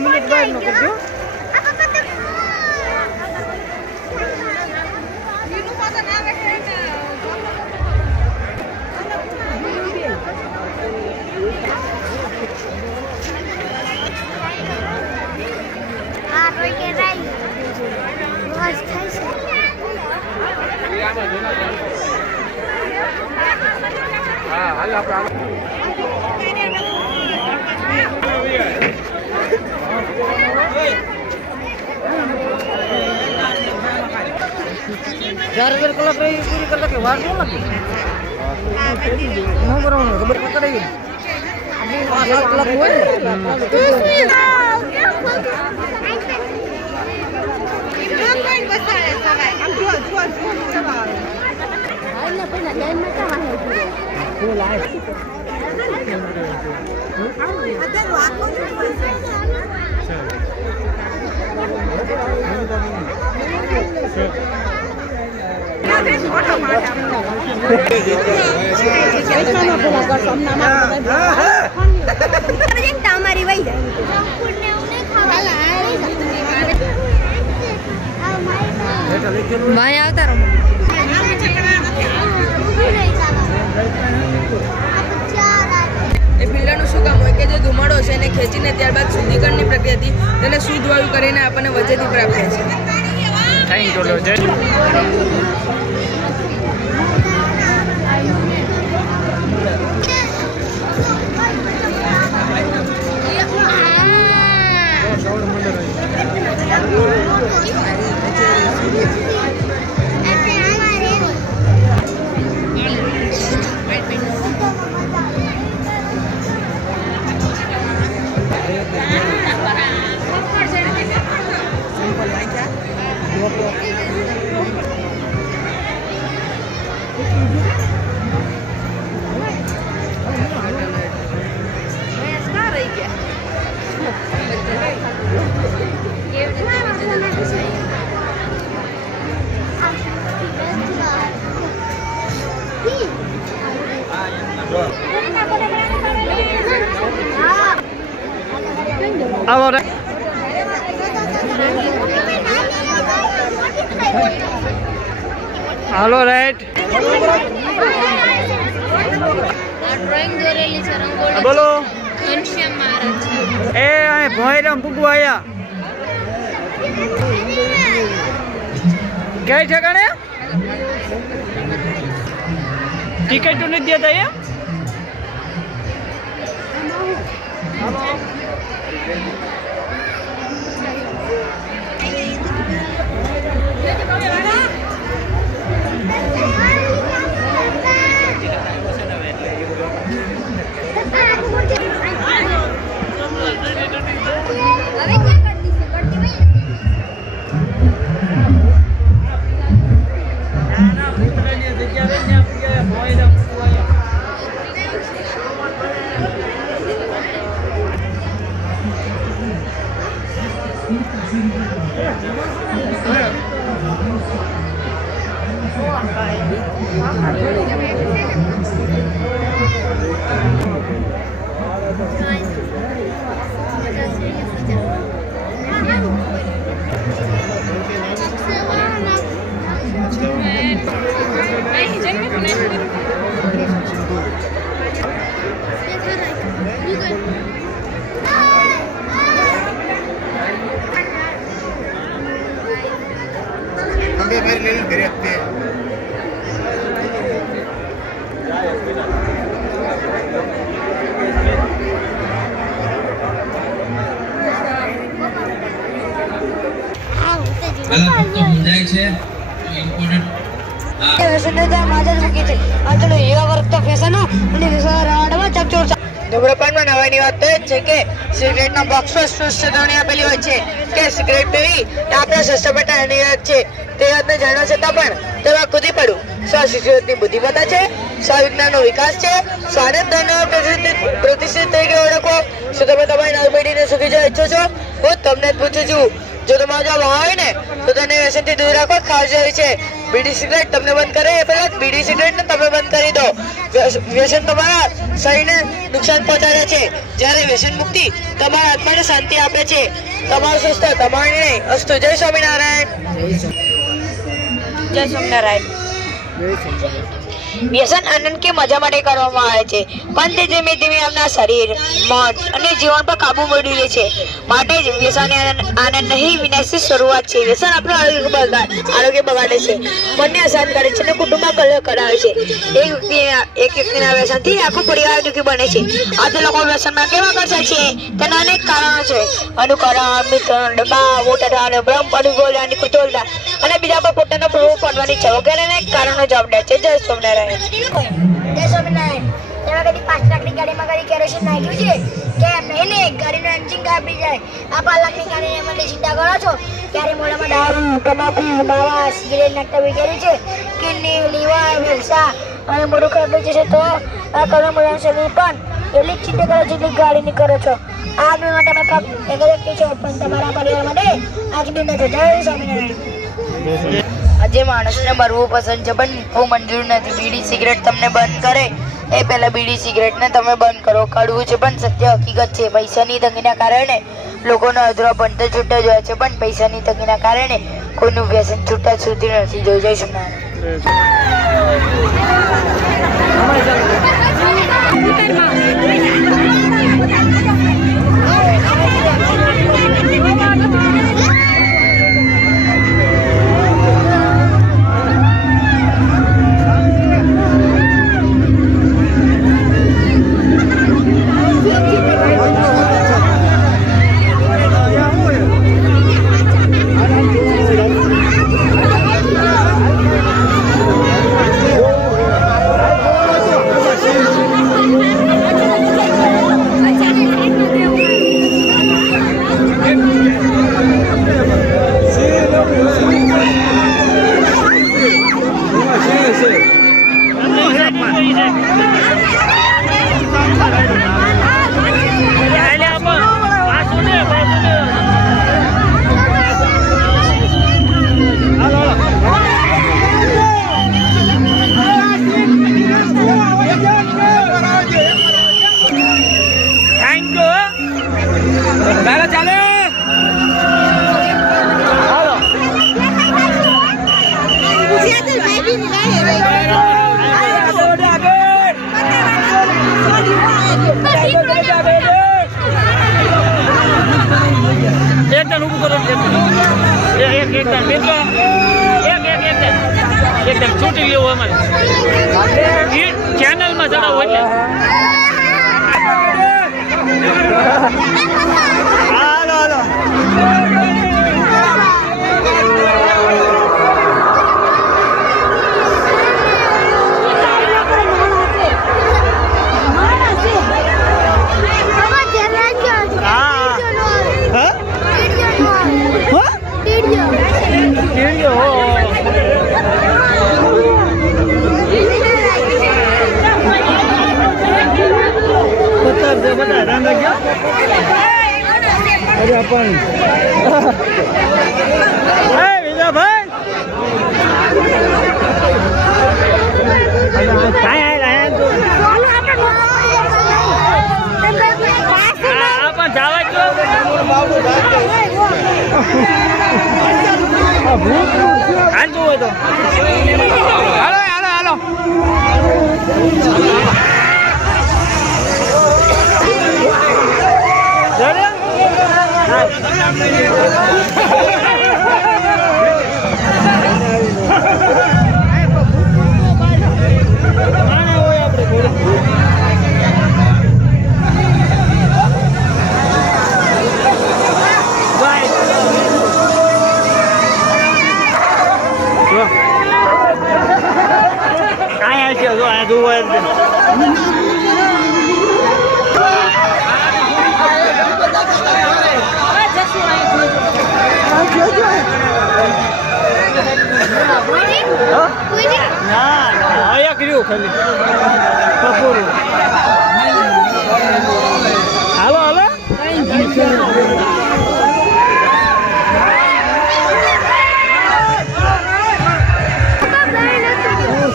Minute બાદ નો કરજો. હા હાલ આપણે ચાર કલાક પૂરી કરતા કે વાર ન લાગે. ન કરવાનું ખબર પકડાઈ ગઈ. 5 કલાક હોય તમારી વહી ભાઈ આવતા રહો. એ ફિલ્ટરનું શું કામ હોય કે જે ધુમાડો છે એને ખેંચીને ત્યારબાદ શુદ્ધિકરણની પ્રક્રિયાથી તેને શુદ્ધ વાયુ કરીને આપણને વજેથી પ્રાપ્ત થાય છે. આવો રે હાલો રાઈટ ડ્રોઈંગ દોરેલી છે રંગોળી. બોલો ઘનશ્યામ મહારાજ છે. એ આ ભોયરામ પુગવા આયા કઈ ઠેકાણે ટિકિટ નથી દેતા એમ. ધૂમ્રપાનમાં નવાઈની વાત તો એ જ છે કે સિગરેટના બોક્સમાં સ્પષ્ટ ધોરણે આપેલી હોય છે કે સિગરેટ પીવી એ આપણા સ્વાસ્થ્ય માટે હાનિકારક છે. તે વાતને જાણવા છતાં પણ તેમાં કૂદી પડવું શું શિક્ષણની બુદ્ધિમત્તા છે? શું વિજ્ઞાનનો વિકાસ છે? સ્વાનંદ પ્રતિષ્ઠિત તરીકે ઓળખવો? શું તમે તમારી નવી પેઢીને સુખી જવા ઈચ્છો છો? હું તમને પૂછું છું જો તમારો જવાબ હા હોય ને તો તેને વ્યસનથી દૂર રાખવા ખાસ જરૂરી છે. બીડી સિગરેટ તમને બંધ કરે એ પહેલા બીડી સિગરેટને તમે બંધ કરી દો. વ્યસન તમારા શરીરને નુકસાન પહોંચાડે છે, જ્યારે વ્યસન મુક્તિ તમારા આત્માને શાંતિ આપે છે. તમારું સ્વસ્થ તમારી નહીં. અસ્તુ. જય સ્વામિનારાયણ. જય સ્વામિનારાયણ. વ્યસન આનંદ કે મજા માટે કરવામાં આવે છે, પણ તે ધીમે ધીમે આપણા શરીર, મન અને જીવન પર કાબુ મેળવી લે છે. માટે જ વ્યસન આનંદ નહીં, વિનાશની શરૂઆત છે. વ્યસન આપણું આરોગ્ય બગાડે છે, મનને અશાંત કરે છે અને કુટુંબમાં કલહ કરાવે છે. એક વ્યક્તિના વ્યસનથી આખો પરિવાર દુઃખી બને છે. આજે લોકો વ્યસનમાં કેવા કરશે છે તેના અનેક કારણો છે. અનુકરણ, મિત્રનો દબાવ, મોટા થવાનો ભ્રમ, અનુભવવાની કુતૂહલતા અને બીજા પર પોતાનો પ્રભાવ પાડવાની ઈચ્છા વગેરે અનેક કારણો જવાબદાર છે. જય સ્વામિનારાયણ. જય સ્વામિનારાયણ. તેમાં કદી 5 લાખની ગાડીમાં કદી કેરોસીન નાખ્યું છે? કેમ નહીં ને, ગાડીનું એન્જિન કાપી જાય. આ 5 લાખની ગાડીને મને ચિંતા કરો છો? ક્યારે મોઢામાં દારૂ, તમાકુ, માવા, સિગરેટ નાખતા વિચાર્યું છે? કિડની, લીવર, ફેફસા અને મોઢું ખરાબ થઈ જશે તો આ કરો મોઢાનું શરીર પણ એટલી જ ચિંતા કરો જેટલી ગાડીની કરો છો. આ બે માટે અમે ફક્ત એક જ વ્યક્તિ છો, પણ તમારા પરિવાર માટે આટલી નથી. જય સ્વામિનારાયણ. આજે માણસને મરવું પસંદ છે, પણ હું મંજૂર નથી. બીડી સિગરેટ તમને બંધ કરે એ પહેલા બીડી સિગરેટને તમે બંધ કરો. કડવું છે પણ સત્ય હકીકત છે. પૈસાની તંગીના કારણે લોકોનો અધૂરા ભણતર છૂટા જોયા છે, પણ પૈસાની તંગીના કારણે કોઈનું વ્યસન છૂટા સુધી નથી જોયું. જય એકદમ છૂટી લેવું અમારે ચેનલમાં ચડાવવું એટલે હાલો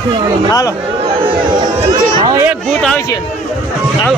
હાલો હા એક ભૂત આવશે હાલો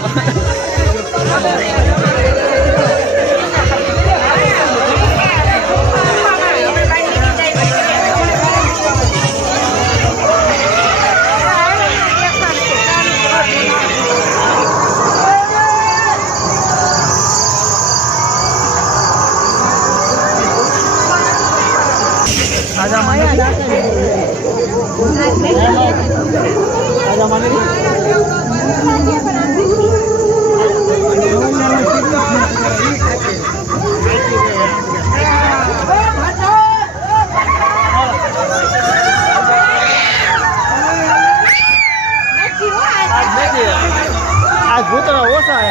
આ ભૂતળા ઓછા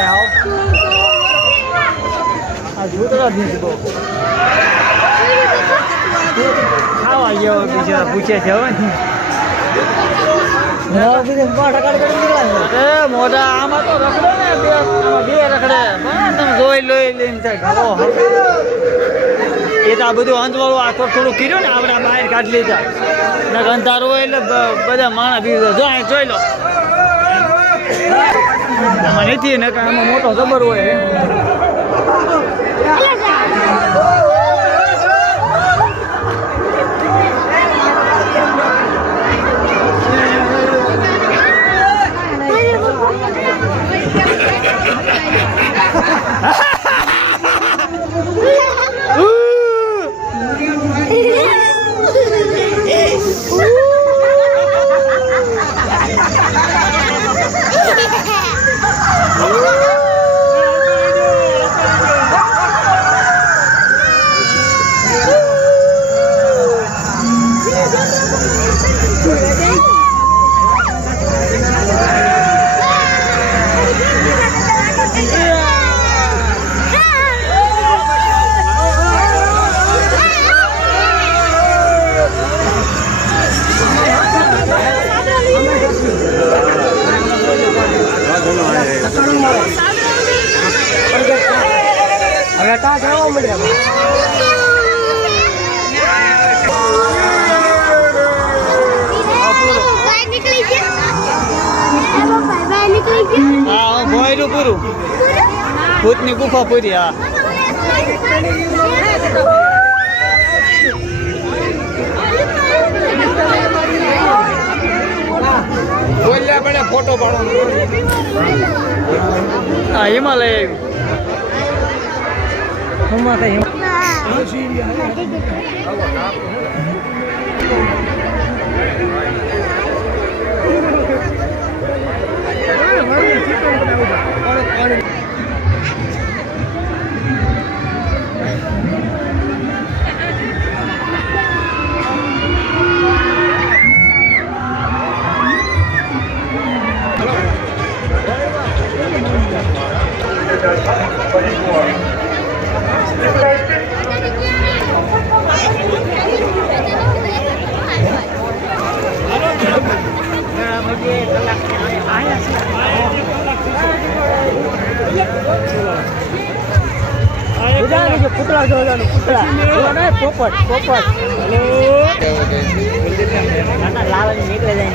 આ ભૂતળા બીજ બહુ ખાવા ગયો બિચારા પૂછે છે હવે મોટા આમાં તો રખડે ને બે રખડે તમે જોઈ લોહી લઈને થાય એ તો આ બધું અંતવાળું આ થોડું કર્યું ને આપણે બહાર કાઢી લીધા ને અંધારું હોય એટલે બધા માણસ બીજો જોઈ લો આમાં નથી ને આમાં મોટો જબર હોય હવે કા જવા મળ્યા હા ભોયરું પૂરું ભૂતની ગુફા પૂરી હા ફોટો પાડવાનો હા હિમાલય પુતળા જોવાનું પુતળા પોપટ પોપટ લાલ નીકળે જાય